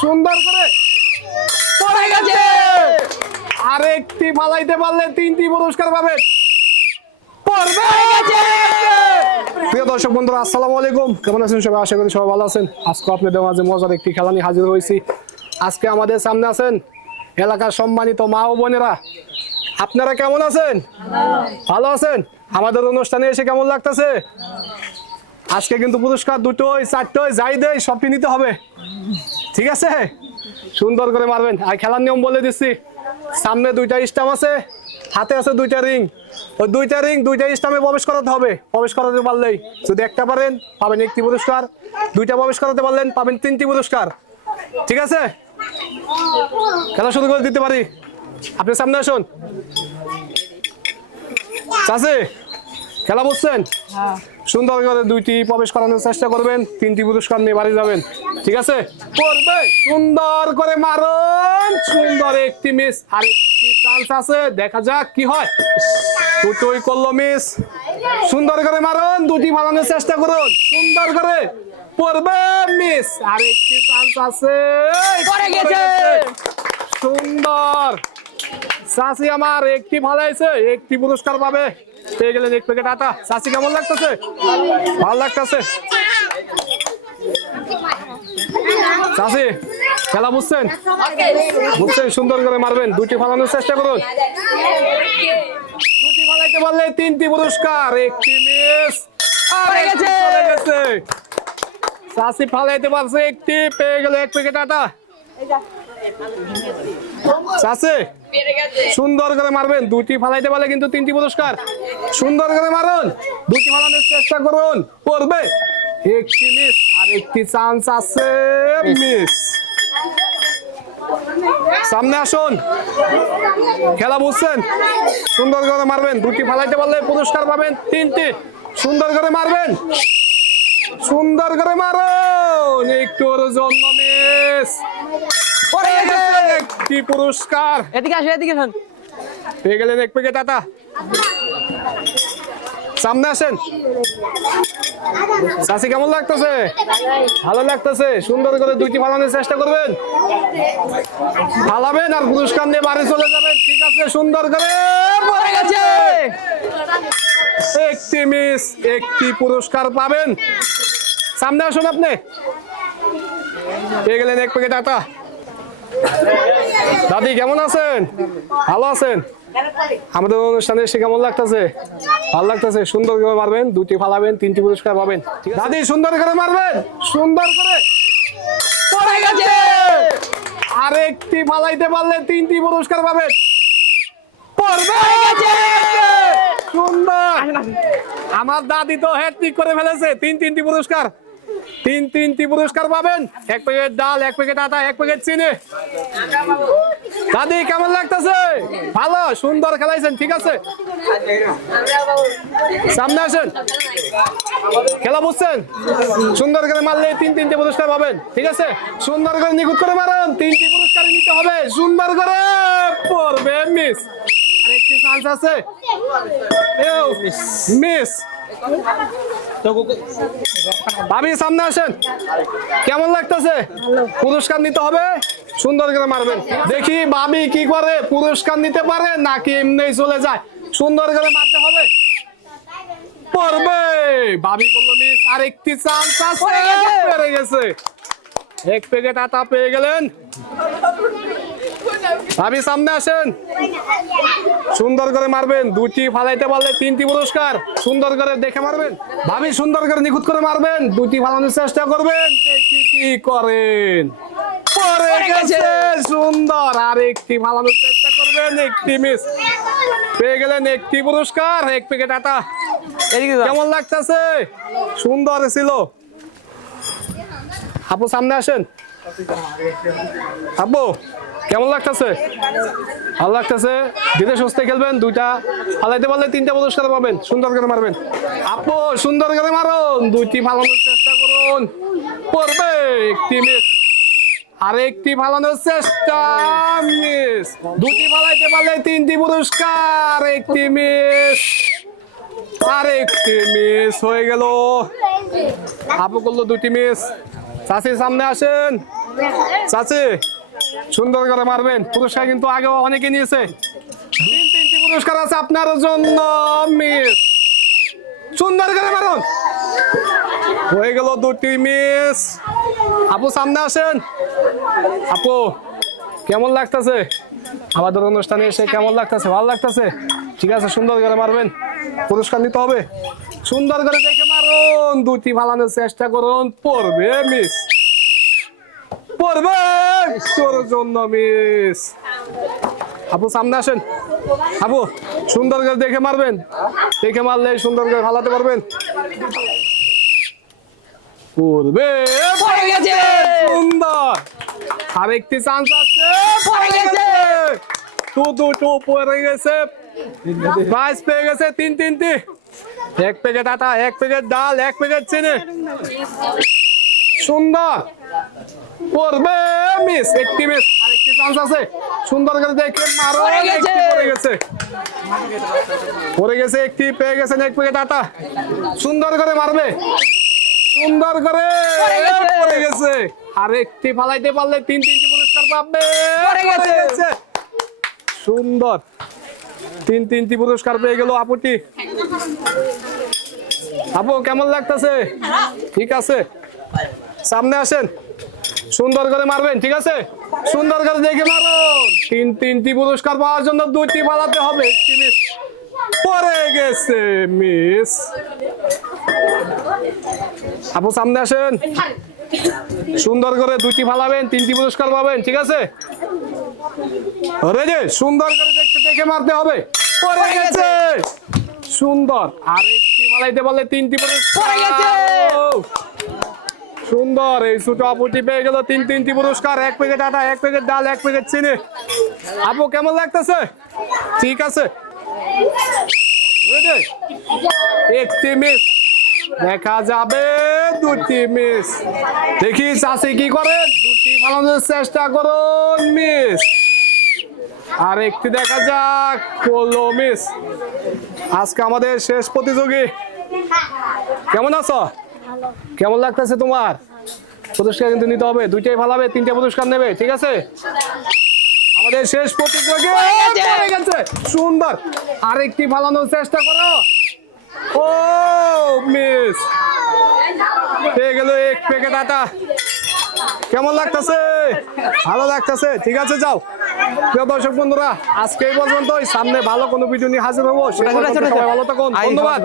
সুন্দর করে পড়ে গেছে। আরেকটি ফালাইতে পারলে 3টি পুরস্কার পাবেন। পড়বে গেছে। প্রিয় দর্শক বন্ধুরা, আসসালামু আলাইকুম। কেমন আছেন সবাই? আশা করি সবাই ভালো আছেন। আজকে আপনাদের মাঝে মজার একটি খেলা নিয়ে হাজির হয়েছি। আজকে আমাদের সামনে আছেন এলাকার সম্মানিত মা ও বোনেরা। আপনারা কেমন আছেন? ভালো আছেন? আমাদের অনুষ্ঠানে এসে কেমন লাগতেছে? আজকে কিন্তু পুরস্কার 2টোই 4টোই যাই দেয় সবটি নিতে হবে, ঠিক আছে? সুন্দর করে মারবেন। আর খেলার নিয়ম বলে দিচ্ছি। সামনে 2টা স্টাম্প আছে, হাতে আছে 2টা রিং। ওই 2টা রিং 2টা স্টাম্পে প্রবেশ করাতে হবে। প্রবেশ করাতে পারলেই, যদি একটা পারেন পাবেন 1টি পুরস্কার, 2টা প্রবেশ করাতে পারলেন পাবেন 3টি পুরস্কার, ঠিক আছে? খেলা শুরু করে দিতে পারি। আপনি সামনে আসুন। চাচি, খেলা বুঝছেন? সুন্দর করে 2টি প্রবেশ করানোর চেষ্টা করবেন, 3টি পুরস্কার নিয়ে বাড়ি যাবেন, ঠিক আছে? করবে সুন্দর করে মারুন। সুন্দর একটি মিস, আরেকটি চান্স আছে, দেখা যাক কি হয়। 2টোই করলো মিস। সুন্দর করে মারুন, 2টি মারানোর চেষ্টা করুন। সুন্দর করে পড়বে, মিস। আরেকটি চান্স আছে, পড়ে গেছে। সুন্দর। চাচি আমার একটি ফালাইছে, 1টি পুরস্কার পাবে। পেয়ে গেলেন 1 প্যাকেট আটা। চাচি কেমন লাগতেছে? ভালো লাগতেছে। চাচি খেলা বুঝছেন? বুঝছেন? সুন্দর করে মারবেন, 2টি ফালানোর চেষ্টা করুন। 2টি ফালাইতে পারলে 3টি পুরস্কার, 1টি মিস। চলে গেছে। চাচি ফালাইতে পারছে 1টি, পেয়ে গেল 1 প্যাকেট আটা। চাচি সুন্দর করে মারবেন, 2টি ফালাইতে পারলে কিন্তু 3টি পুরস্কার। সুন্দর করে মারুন, 2টি ফালানোর চেষ্টা করুন। পড়বে, 1টি মিস। আর 1টি চান্স আছে, মিস। সামনে আসুন। খেলা বুঝছেন? সুন্দর করে মারবেন, 2টি ফালাইতে পারলে পুরস্কার পাবেন 3টি। সুন্দর করে মারবেন, সুন্দর করে মারুন। একটুর জন্য মিস। একটি পুরস্কার। এদিকে আসো, এদিকে আসুন। পেয়ে গেলেন 1 প্যাকেট আটা। সামনে আসেন। চাচি কেমন লাগতেছে? ভালো লাগতেছে। সুন্দর করে 2টি ফালানোর চেষ্টা করবেন, ফালাবেন আর পুরস্কার নিয়ে বাড়ি চলে যাবেন, ঠিক আছে? সুন্দর করে পড়ে গেছে। 1টি মিস, 1টি পুরস্কার পাবেন। সামনে আসুন আপনি। পেয়ে গেলেন 1 প্যাকেট আটা। দাদি কেমন আছেন? ভালো আছেন? আমাদের অনুষ্ঠানে এসে কেমন লাগতেছে? ভালো লাগতেছে। সুন্দর করে মারবেন, 2টি ফালাবেন, 3টি পুরস্কার পাবেন। দাদি সুন্দর করে মারবেন, সুন্দর করে পড়ে গেছে। আরেকটি ফালাইতে পারলে 3টি পুরস্কার পাবেন। পড়বে গেছে। সুন্দর। আমার দাদি তো হ্যাটট্রিক করে ফেলেছে, 3টি পুরস্কার। 3টি পুরস্কার পাবেন। 1 প্যাকেট ডাল, 1 প্যাকেট আটা, 1 প্যাকেট চিনি। দাদি কেমন লাগতেছে? ভালো, সুন্দর খেলাইছেন, ঠিক আছে? সামনে আসেন। খেলা বুঝছেন? সুন্দর করে মারলে 3টি পুরস্কার পাবেন, ঠিক আছে? সুন্দর করে নিখুঁত করে মারেন, 3টি পুরস্কার নিতে হবে। সুন্দর করে পড়বে, মিস। আরেকটি চান্স আছে, মিস। ভাবি সামনে আসেন। কেমন লাগতেছে? পুরস্কার নিতে হবে, সুন্দর করে মারবেন। দেখি ভাবি কি করে, পুরস্কার নিতে পারে নাকি এমনি চলে যায়। সুন্দর করে মারতে হবে। পড়বে, ভাবি করলো মিস। আরেকটি চান্স আছে, পেরে গেছে। 1 প্যাকেট আটা পেয়ে গেলেন। ভাবি সামনে আসেন। সুন্দর করে মারবেন, 2টি ফালাইতে পারলে 3টি পুরস্কার। সুন্দর করে দেখে মারবেন। ভাবি সুন্দর করে নিখুঁত করে মারবেন, 2টি ফালানোর চেষ্টা করবেন। দেখি কি করেন। পড়ে গেছে। সুন্দর। আর 1টি ফালানোর চেষ্টা করবেন, 1টি মিস। পেয়ে গেলেন 1টি পুরস্কার, 1 প্যাকেট আটা। কেমন লাগতেছে? সুন্দর ছিল। আপু সামনে আসেন। আপু কেমন লাগতেছে? ভালো লাগতেছে। ধীরে সুস্থে খেলবেন, 2টা ফালাইতে পারলে 3টা পুরস্কার পাবেন। সুন্দর করে মারবেন। আপু সুন্দর করে মারুন, 2টি ফালানোর চেষ্টা করুন। পড়বে, 1টি মিস। আরেকটি ফালানোর চেষ্টা, মিস। 2টি ফালাইতে পারলে 3টি পুরস্কার, 1টি মিস। আরেকটি মিস হয়ে গেল। আপু করলো 2টি মিস। চাচি সামনে আসেন। চাচি সুন্দর করে মারবেন, পুরস্কার কিন্তু আগেও অনেকে নিয়েছে। তিনটি পুরস্কার আছে আপনার জন্য মিস, সুন্দর করে মারুন। হয়ে গেল 2টি মিস। আপু সামনে আসেন। আপু কেমন লাগতেছে আমাদের অনুষ্ঠানে এসে? কেমন লাগতেছে? ভালো লাগতেছে? ঠিক আছে, সুন্দর করে মারবেন, পুরস্কার নিতে হবে। সুন্দর করে দেখে মারুন, 2টি ফালানোর চেষ্টা করুন। পড়বে মিস, পড়বে, তোর জন্য মিস। আপু সামনে আসেন। আপু সুন্দর করে দেখে মারবেন, দেখে মারলে সুন্দর করে ফালাতে পারবেন। পড়বে, পড়ে গেছে। সুন্দর। আরেকটি চান্স আছে, পড়ে গেছে। টু পড়ে গেছে। প্রাইজ পেয়ে গেছে 3টি। 1 প্যাকেট আটা, 1 প্যাকেট ডাল, 1 প্যাকেট চিনি। সুন্দর। পড়বে মিস, একটি মিস। আরেকটি চান্স আছে, সুন্দর করে দেখে মারো। পড়ে গেছে। পড়ে গেছে, পড়ে গেছে। একটি পেয়ে গেছেন 1 প্যাকেট আটা। সুন্দর করে মারবে, সুন্দর করে। পড়ে গেছে। আর একটি ফালাইতে পারলে 3টি পুরস্কার পাবে। পড়ে গেছে। সুন্দর, 3টি পুরস্কার পেয়ে গেল আপুটি। আপু কেমন লাগতেছে? ঠিক আছে, সামনে আসেন। সুন্দর করে মারবেন, ঠিক আছে? সুন্দর করে দেখে মারুন। 3টি পুরস্কার পাওয়ার জন্য 2টি ফালাতে হবে। একটি মিস, পড়ে গেছে মিস। আপু সামনে আসেন। সুন্দর করে 2টি ফালাবেন, 3টি পুরস্কার পাবেন, ঠিক আছে? রেডি? সুন্দর করে দেখে মারতে হবে। পড়ে গেছে, সুন্দর। আর একটি ফালাইতে পারলে 3টি পুরস্কার। পড়ে গেছে। সুন্দর। এই ছোট আপুটি পেয়ে গেল 3টি পুরস্কার। 1 প্যাকেট আটা, 1 প্যাকেট ডাল, 1 প্যাকেট চিনি। আপু কেমন লাগতেছে? ঠিক আছে, রেডি? একটি মিস, দেখা যাবে 2টি মিস। দেখি চাষি কি করে। 2টি ফালানোর চেষ্টা করুন, মিস। আর একটি দেখা যাক, করলো মিস। আজকে আমাদের শেষ প্রতিযোগী। কেমন আছো? কেমন লাগতেছে তোমার? পুরস্কার কিন্তু নিতে হবে, 2টাই ফালাবে, 3টে পুরস্কার নেবে, ঠিক আছে? আমাদের শেষ প্রতিযোগী পড়ে গেছে। সুন্দর। আরেকটি ফালানোর চেষ্টা করো। ও মিস, পেয়ে গেল 1 প্যাকেট আটা। কেমন লাগতেছে? ভালো লাগতেছে, ঠিক আছে। যাও প্রিয় দর্শক বন্ধুরা, আজকে এই পর্যন্তই। সামনে ভালো কোনো ভিডিও নিয়ে হাজির হবো। সে পর্যন্ত সবাই ভালো থাকুন, ধন্যবাদ।